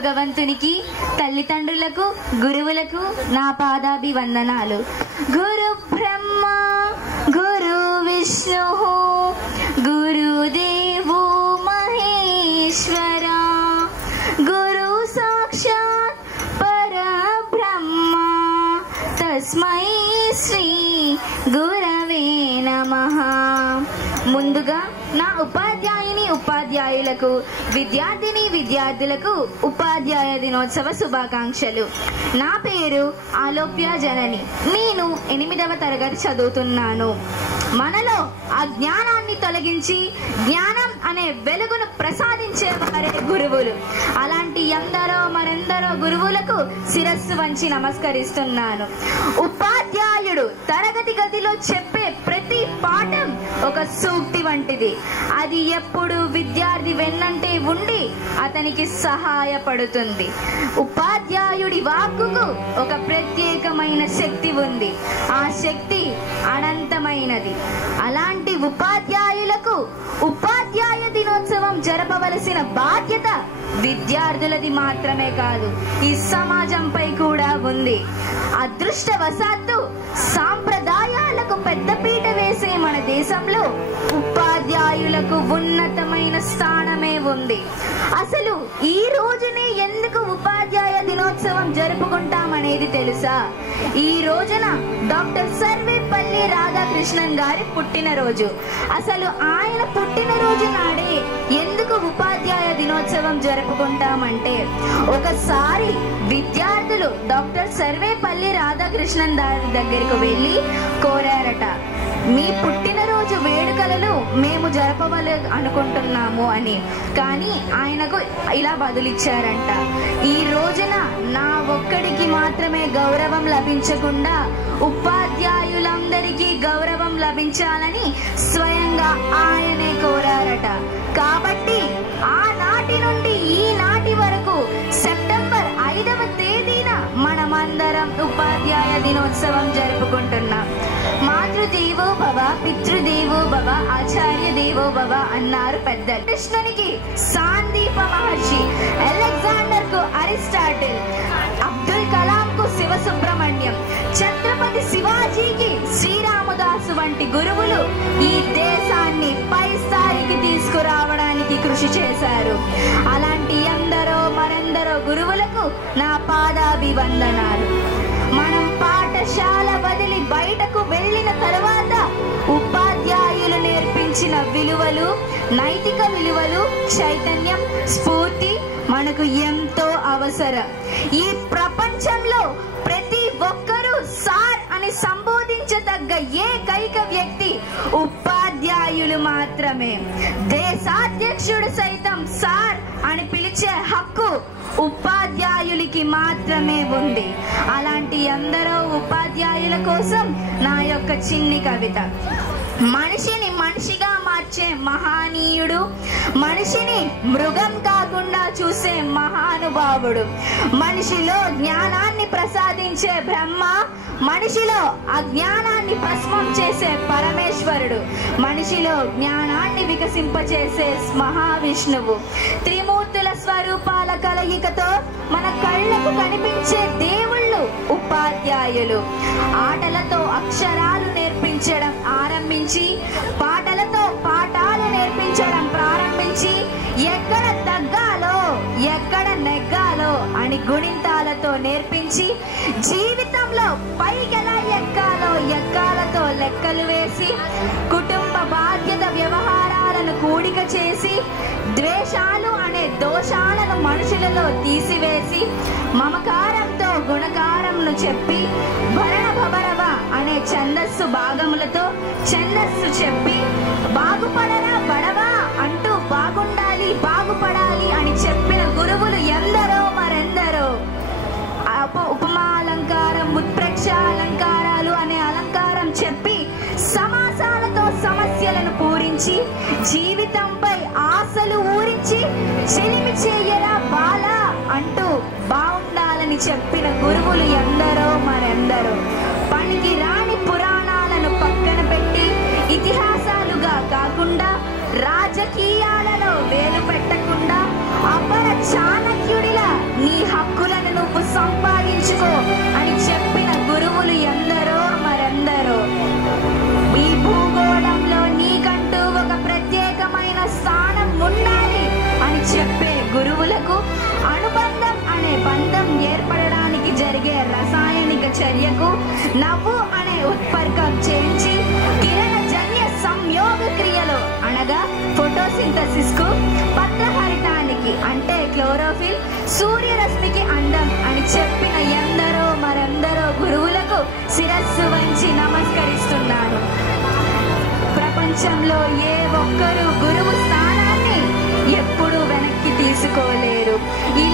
భగవంతునికి, తల్లిదండ్రులకు, గురువులకు నా పాదాభివందనాలు. గురు బ్రహ్మ గురు విష్ణు గురుదేవో మహేశ్వర గురు సాక్షాత్ పరబ్రహ్మ తస్మై శ్రీ గురవే నమః. ముందుగా నా ఉపాధ్యాయులకు, విద్యార్థులకు ఉపాధ్యాయ దినోత్సవ శుభాకాంక్షలు. నా పేరు ఆలోప్య జనని. నేను 8వ తరగతి చదువుతున్నాను. మనలో అజ్ఞానాన్ని తొలగించి జ్ఞానం అనే వెలుగును ప్రసాదించే వారే గురువులు. అలాంటి మరెందరో గురువులకు శిరస్సు వంచి నమస్కరిస్తున్నాను. ఉపాధ్యాయుడు తరగతి గదిలో చెప్పే ప్రతి పాఠం ఒక సూక్తి వంటిది. అది ఎప్పుడు విద్యార్థి వెన్నంటే ఉండి అతనికి సహాయపడుతుంది. ఉపాధ్యాయుడి వాక్కుకు ఒక ప్రత్యేకమైన శక్తి ఉంది. ఆ శక్తి అనంతమైనది. అలాంటి ఉపాధ్యాయులకు ఉపాధ్యాయ దినోత్సవం జరపవలసిన బాధ్యత విద్యార్థులది మాత్రమే కాదు, ఈ సమాజంపై కూడా ఉంది. అదృష్టవశాత్తు సాంప్రదాయాలకు పెద్దపీట వేసే మన దేశంలో ఉపాధ్యాయులకు ఉన్నతమైన స్థానమే ఉంది. అసలు ఈ రోజునే ఎందుకు ఉపాధ్యాయ దినోత్సవం జరుపుకుంటామనేది తెలుసా? ఈ రోజున డాక్టర్ సర్వేపల్లి రాధాకృష్ణన్ గారి పుట్టినరోజు. అసలు ఆయన పుట్టినరోజు నాడే ఎందుకు ఉపాధ్యాయ దినోత్సవం జరుపుకుంటామంటే, ఒకసారి విద్యార్థులు డాక్టర్ సర్వేపల్లి రాధాకృష్ణన్ గారి దగ్గరకు వెళ్ళి కోరారట, మీ పుట్టినరోజు వేడుకలను మేము జరపవాలి అనుకుంటున్నాము అని. కానీ ఆయనకు ఇలా బదులిచ్చారంట, ఈ రోజున నా ఒక్కడికి మాత్రమే గౌరవం లభించకుండా ఉపాధ్యాయులందరికీ గౌరవం లభించాలని స్వయంగా ఆయనే కోరారట. కాబట్టి ఆనాటి నుండి ఈనాటి వరకు సెప్టెంబర్ 5వ తేదీన మనమందరం ఉపాధ్యాయ దినోత్సవం జరుపుకుంటున్నాం. మాతృదేవో భవ, పితృదేవో భవ, ఆచార్య దేవో భవ అన్నారు పెద్దలు. కృష్ణునికి సాందీప మహర్షి, అలెగ్జాండర్ కు అరిస్టాటిల్, అబ్దుల్ కలాం కు శివ సుబ్రహ్మణ్యం, ఛత్రపతి శివాజీకి శ్రీరామదాసు వంటి గురువులు ఈ దేశాన్ని పై స్థాయికి తీసుకురావడానికి కృషి చేశారు. అలాంటి మరెందరో గురువులకు నా పాదాభివందనాలు. మనం పాఠశాల వదిలి బయటకు వెళ్ళిన తర్వాత ఉపాధ్యాయులు నేర్పించిన విలువలు, నైతిక విలువలు, చైతన్యం, స్ఫూర్తి మనకు ఎంతో అవసరం. ఈ ప్రపంచంలో ప్రతి ఒక్కరూ సార్ అని సంబోధించదగ్గ ఏకైక వ్యక్తి ఉపాధ్యాయులు మాత్రమే. దేశాధ్యక్షుడు సైతం సార్ అని పిలిచే హక్కు ఉపాధ్యాయులకి మాత్రమే ఉంది. అలాంటి ఎందరో ఉపాధ్యాయుల కోసం నా యొక్క చిన్ని కవిత. మనిషిని మనిషిగా మార్చే మహానీయుడు, మనిషిని మృగం కాకుండా చూసే మహానుభావుడు, మనిషిలో జ్ఞానాన్ని ప్రసాదించే బ్రహ్మ, మనిషిలో అజ్ఞానాన్ని భస్మం చేసే పరమేశ్వరుడు, మనిషిలో జ్ఞానాన్ని వికసింపచేసే మహావిష్ణువు, త్రిమూర్తుల స్వరూపాల కలయికతో మన కళ్ళకు కనిపించే దేవుళ్ళు ఉపాధ్యాయులు. ఆటలతో అక్షరాలు నేర్పించడం ఆరంభించి, పాటలతో పాఠాలు నేర్పించడం ప్రారంభించి, ఎక్కడ తగ్గాలో ఎక్కడ నెగ్గాలో అని గుణింతాలతో నేర్పించి, జీవితంలో పైకెలా ఎక్కాలో ఎక్కాలతో లెక్కలు వేసి, కుటుంబ బాధ్యత వ్యవహారాలను కూడిక చేసి, ద్వేషాలు అనే దోషాలను మనుషులలో తీసివేసి, మమకారంతో గుణకారంను చెప్పి, భరణ భవరవ అనే ఛందస్సు భాగములతో ఛందస్సు చెప్పి, బాగుపడరా బడవా అంటూ బాగుపడాలి అని చెప్పిన గురువులు మరెందరో. ఉపమా అలంకారం, ఉత్ప్రేక్ష అలంకారాలు అనే అలంకారం చెప్పి, సమాసాలతో సమస్యలను పూరించి, జీవితంపై ఆశలు ఊరించి, చెలిమి చేయరా బాల అంటూ బాగుండాలని చెప్పిన గురువులు మరెందరో. పనికి రాని పురాణాలను పక్కన పెట్టి, ఇతిహాసాలుగా కాకుండా, రాజకీయాలలో వేలు పెట్టకుండా, అపర చాణక్యుడిలా చెప్పే గురువులకు, అనుబంధం అనే బంధం ఏర్పడడానికి జరిగే రసాయనిక చర్యకు, నవ్వు అనే ఉత్పర్కం చేయించి కిరణజన్య సంయోగ క్రియలు అనగా ఫోటోసింథసిస్ కు, పత్రహరితానికి అంటే క్లోరోఫిల్, సూర్యరశ్మికి అందం అని చెప్పిన ఎందరో మరెందరో గురువులకు శిరస్సు వంచి నమస్కరిస్తున్నాను. ప్రపంచంలో ఏ ఒక్కరు గురువు స్థానాన్ని ఎప్పుడూ వెనక్కి తీసుకోలేరు. ఈ